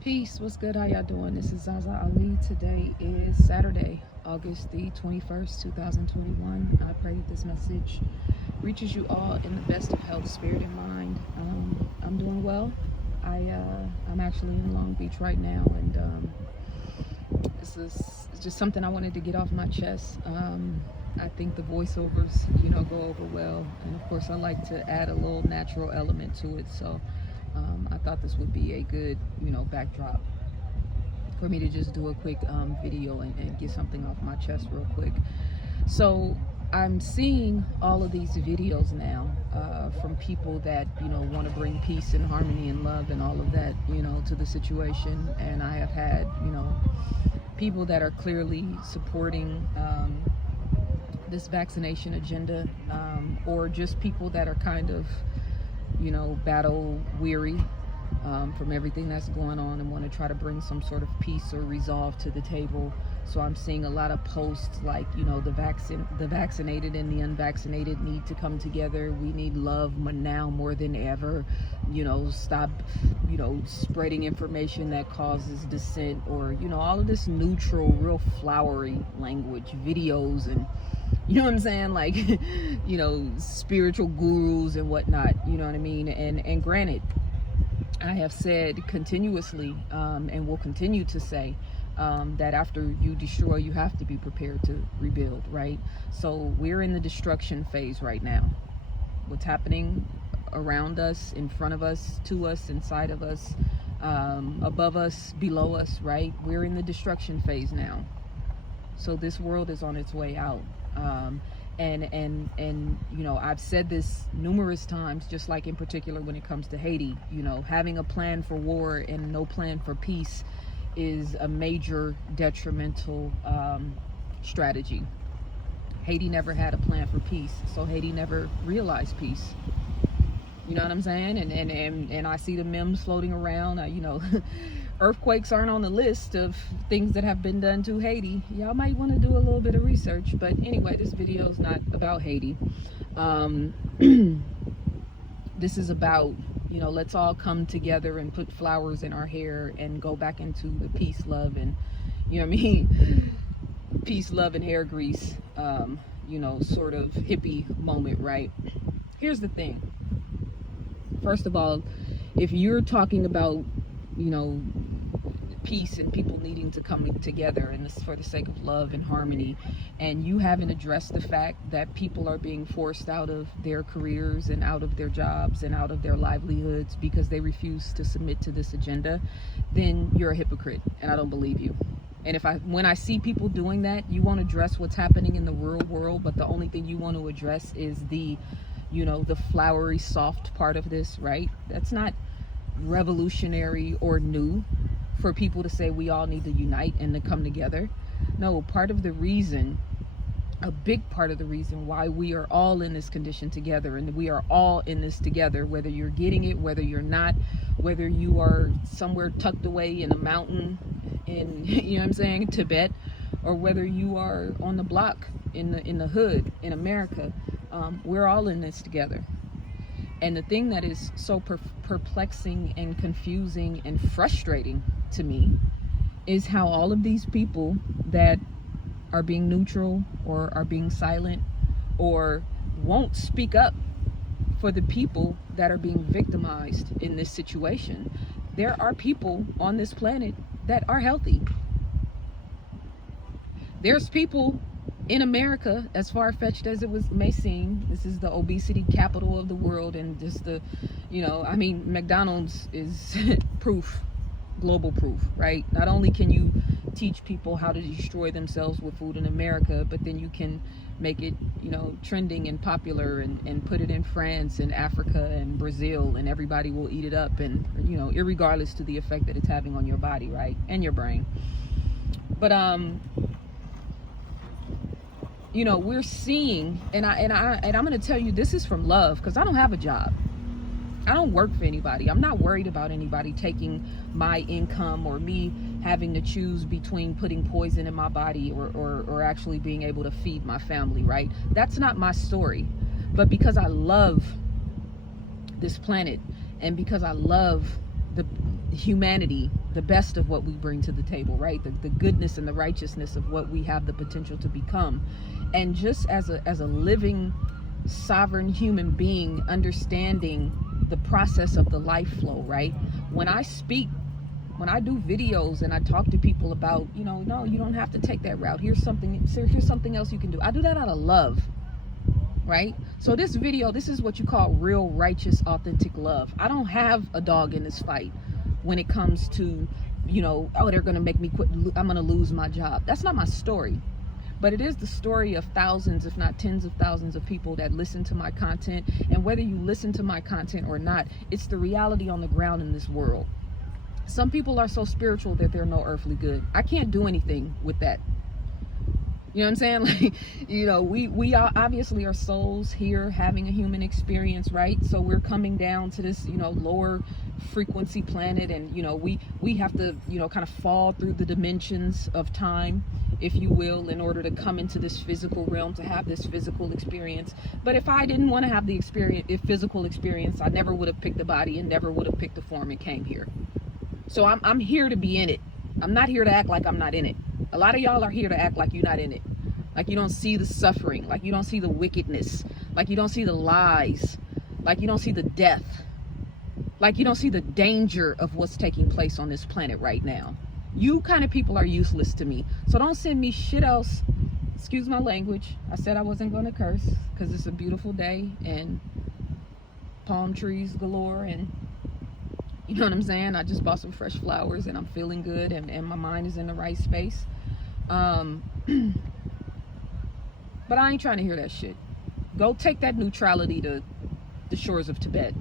Peace. What's good? How y'all doing? This is Zaza Ali. Today is Saturday, August the 21st, 2021. I pray this message reaches you all in the best of health, spirit, and mind. I'm doing well. I'm actually in Long Beach right now, and this is just something I wanted to get off my chest. I think the voiceovers, go over well, and of course, I like to add a little natural element to it. So I thought this would be a good, backdrop for me to just do a quick video and get something off my chest real quick. So I'm seeing all of these videos now from people that, want to bring peace and harmony and love and all of that, to the situation. And I have had, people that are clearly supporting this vaccination agenda, or just people that are kind of, battle weary from everything that's going on and want to try to bring some sort of peace or resolve to the table. So I'm seeing a lot of posts like, the vaccinated and the unvaccinated need to come together. We need love now more than ever. Stop, spreading information that causes dissent, or, all of this neutral, real flowery language, videos, and you know what I'm saying? Like, spiritual gurus and whatnot, you know what I mean? And granted, I have said continuously, and will continue to say, that after you destroy, you have to be prepared to rebuild, right? So we're in the destruction phase right now. What's happening around us, in front of us, to us, inside of us, above us, below us, right? We're in the destruction phase now. So this world is on its way out. I've said this numerous times, just like in particular when it comes to Haiti, having a plan for war and no plan for peace is a major detrimental strategy. Haiti never had a plan for peace, so Haiti never realized peace. You know what I'm saying? And I see the memes floating around. Earthquakes aren't on the list of things that have been done to Haiti. Y'all might want to do a little bit of research. But anyway, this video is not about Haiti. This is about, let's all come together and put flowers in our hair and go back into the peace, love, and, peace, love, and hair grease, sort of hippie moment, right? Here's the thing. First of all, if you're talking about, peace and people needing to come together, and this for the sake of love and harmony, and you haven't addressed the fact that people are being forced out of their careers and out of their jobs and out of their livelihoods because they refuse to submit to this agenda, then you're a hypocrite, and I don't believe you. And when I see people doing that, you won't address what's happening in the real world, but the only thing you want to address is the flowery, soft part of this, right? That's not revolutionary or new for people to say we all need to unite and to come together. No, a big part of the reason why we are all in this condition together, and we are all in this together, whether you're getting it, whether you're not, whether you are somewhere tucked away in a mountain in, Tibet, or whether you are on the block in the hood in America, we're all in this together. And the thing that is so perplexing and confusing and frustrating to me is how all of these people that are being neutral or are being silent or won't speak up for the people that are being victimized in this situation. There are people on this planet that are healthy. There's people in America, as far-fetched as it may seem, this is the obesity capital of the world, and just McDonald's is proof, global proof, right? Not only can you teach people how to destroy themselves with food in America, but then you can make it, trending and popular and put it in France and Africa and Brazil, and everybody will eat it up, and, irregardless to the effect that it's having on your body, right? And your brain. But, we're seeing, and I'm going to tell you, this is from love, because I don't have a job. I don't work for anybody. I'm not worried about anybody taking my income or me having to choose between putting poison in my body or actually being able to feed my family, right? That's not my story. But because I love this planet, and because I love the humanity, the best of what we bring to the table, right? The goodness and the righteousness of what we have the potential to become. And just as a living, sovereign human being, understanding the process of the life flow, right? When I do videos and I talk to people about, no, you don't have to take that route. Here's something else you can do. I do that out of love, right? So this video, this is what you call real, righteous, authentic love. I don't have a dog in this fight when it comes to, oh, they're going to make me quit. I'm going to lose my job. That's not my story. But it is the story of thousands, if not tens of thousands of people that listen to my content. And whether you listen to my content or not, it's the reality on the ground in this world. Some people are so spiritual that they're no earthly good. I can't do anything with that. You know what I'm saying? Like, we are obviously are souls here having a human experience, right? So we're coming down to this, lower frequency planet, and we have to, kind of fall through the dimensions of time, if you will, in order to come into this physical realm to have this physical experience. But if I didn't want to have the physical experience, I never would have picked the body and never would have picked the form and came here. So I'm here to be in it. I'm not here to act like I'm not in it. A lot of y'all are here to act like you're not in it. Like you don't see the suffering, like you don't see the wickedness, like you don't see the lies, like you don't see the death, like you don't see the danger of what's taking place on this planet right now. You kind of people are useless to me. So don't send me shit else. Excuse my language. I said I wasn't going to curse because it's a beautiful day and palm trees galore, and you know what I'm saying? I just bought some fresh flowers and I'm feeling good, and my mind is in the right space. But I ain't trying to hear that shit. Go take that neutrality to the shores of Tibet.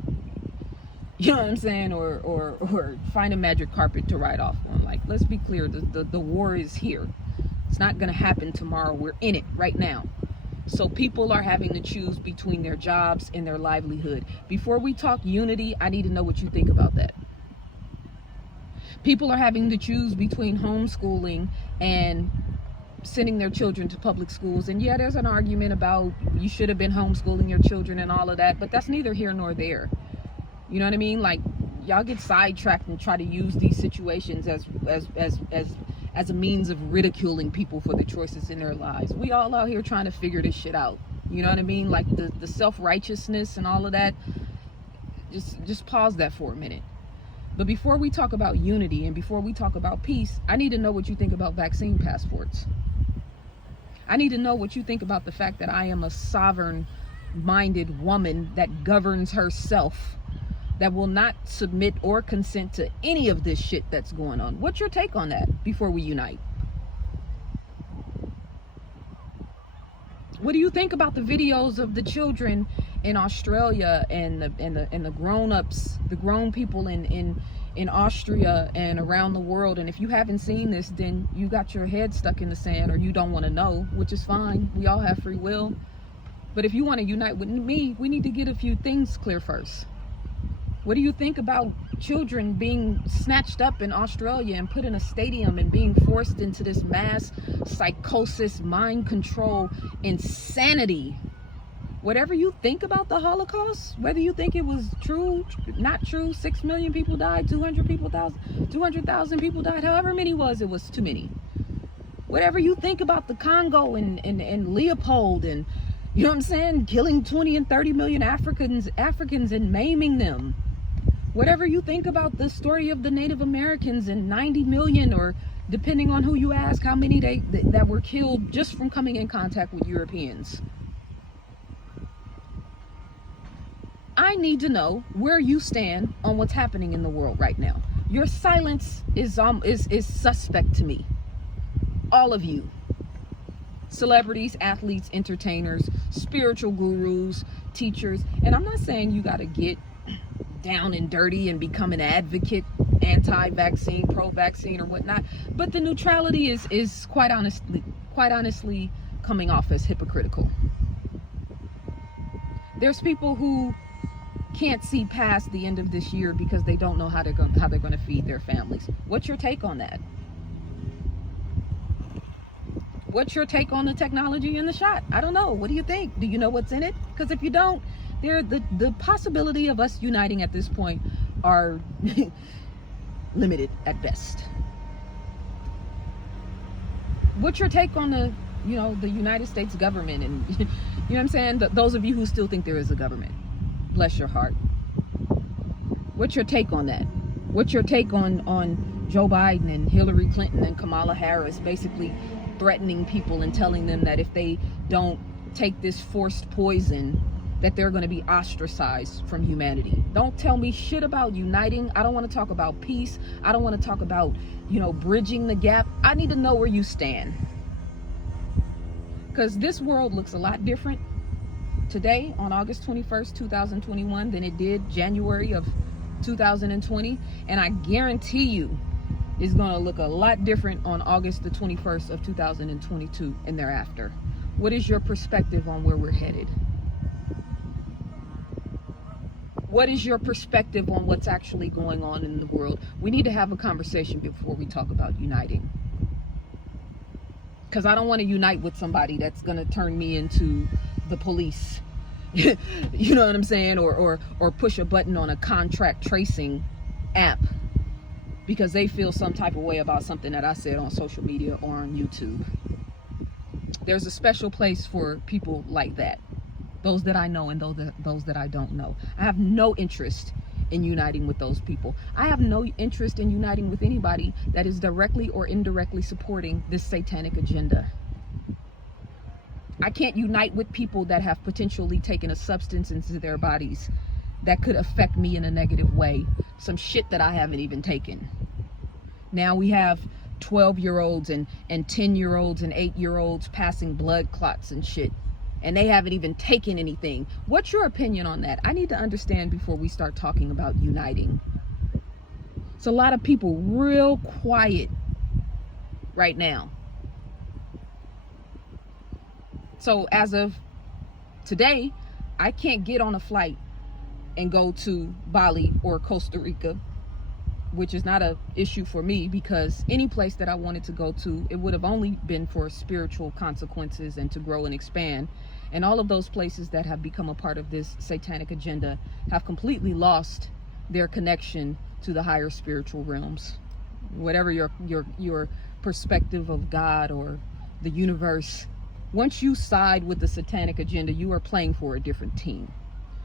You know what I'm saying? Or find a magic carpet to ride off on. Like, let's be clear, the war is here. It's not gonna happen tomorrow. We're in it right now. So people are having to choose between their jobs and their livelihood. Before we talk unity, I need to know what you think about that. People are having to choose between homeschooling and sending their children to public schools. And yeah, there's an argument about you should have been homeschooling your children and all of that, but that's neither here nor there. You know what I mean? Like, y'all get sidetracked and try to use these situations as a means of ridiculing people for the choices in their lives. We all out here trying to figure this shit out. You know what I mean? Like the self-righteousness and all of that. Just pause that for a minute. But before we talk about unity and before we talk about peace, I need to know what you think about vaccine passports. I need to know what you think about the fact that I am a sovereign-minded woman that governs herself, that will not submit or consent to any of this shit that's going on. What's your take on that before we unite? What do you think about the videos of the children in Australia and the grown-ups, the grown people in Austria and around the world? And if you haven't seen this, then you got your head stuck in the sand, or you don't want to know, which is fine. We all have free will. But if you want to unite with me, we need to get a few things clear first. What do you think about children being snatched up in Australia and put in a stadium and being forced into this mass psychosis, mind control, insanity? Whatever you think about the Holocaust, whether you think it was true, not true, 6 million people died, 200,000 people died, however many it was too many. Whatever you think about the Congo and Leopold, and you know what I'm saying, killing 20 and 30 million Africans and maiming them. Whatever you think about the story of the Native Americans and 90 million, or depending on who you ask, how many that were killed just from coming in contact with Europeans. I need to know where you stand on what's happening in the world right now. Your silence is suspect to me. All of you. Celebrities, athletes, entertainers, spiritual gurus, teachers. And I'm not saying you got to get down and dirty and become an advocate, anti-vaccine, pro-vaccine, or whatnot. But the neutrality is quite honestly coming off as hypocritical. There's people who can't see past the end of this year because they don't know how they're going to feed their families. What's your take on that? What's your take on the technology and the shot? I don't know. What do you think? Do you know what's in it? Because if you don't, the possibility of us uniting at this point are limited at best. What's your take on the United States government? And you know what I'm saying? Those of you who still think there is a government, bless your heart. What's your take on that? What's your take on Joe Biden and Hillary Clinton and Kamala Harris basically threatening people and telling them that if they don't take this forced poison, that they're going to be ostracized from humanity? Don't tell me shit about uniting. I don't want to talk about peace. I don't want to talk about, bridging the gap. I need to know where you stand. Because this world looks a lot different today on August 21st, 2021 than it did January of 2020. And I guarantee you it's going to look a lot different on August the 21st of 2022 and thereafter. What is your perspective on where we're headed? What is your perspective on what's actually going on in the world? We need to have a conversation before we talk about uniting. Because I don't want to unite with somebody that's going to turn me into the police. You know what I'm saying? Or push a button on a contract tracing app because they feel some type of way about something that I said on social media or on YouTube. There's a special place for people like that. Those that I know and those that I don't know. I have no interest in uniting with those people. I have no interest in uniting with anybody that is directly or indirectly supporting this satanic agenda. I can't unite with people that have potentially taken a substance into their bodies that could affect me in a negative way. Some shit that I haven't even taken. Now we have 12-year-olds and 10-year-olds and 8-year-olds passing blood clots and shit. And they haven't even taken anything. What's your opinion on that? I need to understand before we start talking about uniting. It's a lot of people real quiet right now. So as of today, I can't get on a flight and go to Bali or Costa Rica, which is not an issue for me, because any place that I wanted to go to, it would have only been for spiritual consequences and to grow and expand. And all of those places that have become a part of this satanic agenda have completely lost their connection to the higher spiritual realms. Whatever your perspective of God or the universe, once you side with the satanic agenda, you are playing for a different team.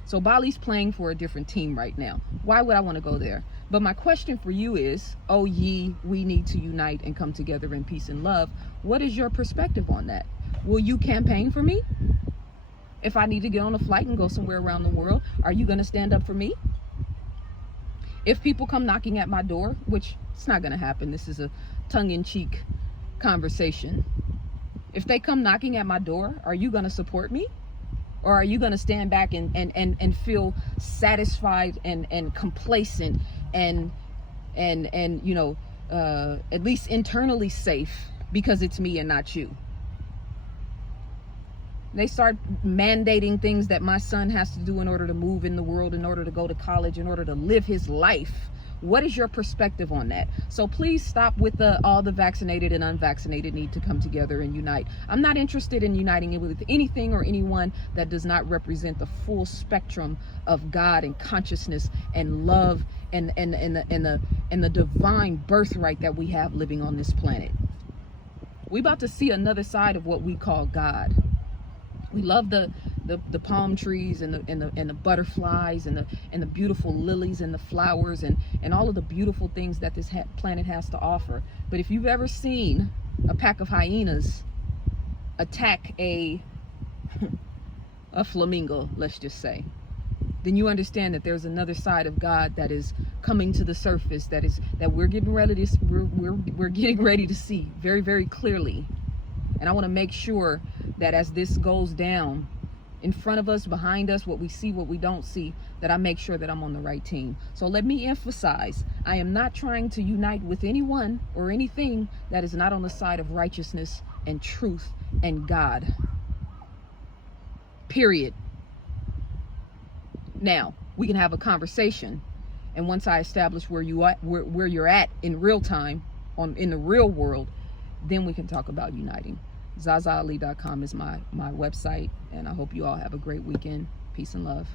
So Bali's playing for a different team right now. Why would I want to go there? But my question for you is, oh ye, we need to unite and come together in peace and love. What is your perspective on that? Will you campaign for me? If I need to get on a flight and go somewhere around the world, are you going to stand up for me? If people come knocking at my door, which it's not going to happen. This is a tongue-in-cheek conversation. If they come knocking at my door, are you going to support me? Or are you going to stand back and feel satisfied and complacent and at least internally safe because it's me and not you? They start mandating things that my son has to do in order to move in the world, in order to go to college, in order to live his life. What is your perspective on that? So please stop with all the vaccinated and unvaccinated need to come together and unite. I'm not interested in uniting with anything or anyone that does not represent the full spectrum of God and consciousness and love and the divine birthright that we have living on this planet. We're about to see another side of what we call God. We love the palm trees and the butterflies and the beautiful lilies and the flowers and all of the beautiful things that this planet has to offer. But if you've ever seen a pack of hyenas attack a flamingo, let's just say, then you understand that there's another side of God that is coming to the surface, that we're getting ready to see very, very clearly. And I want to make sure that as this goes down in front of us, behind us, what we see, what we don't see, that I make sure that I'm on the right team. So let me emphasize, I am not trying to unite with anyone or anything that is not on the side of righteousness and truth and God. Period. Now, we can have a conversation, and once I establish where you're at in real time, in the real world, then we can talk about uniting. ZazaAli.com is my website, and I hope you all have a great weekend. Peace and love.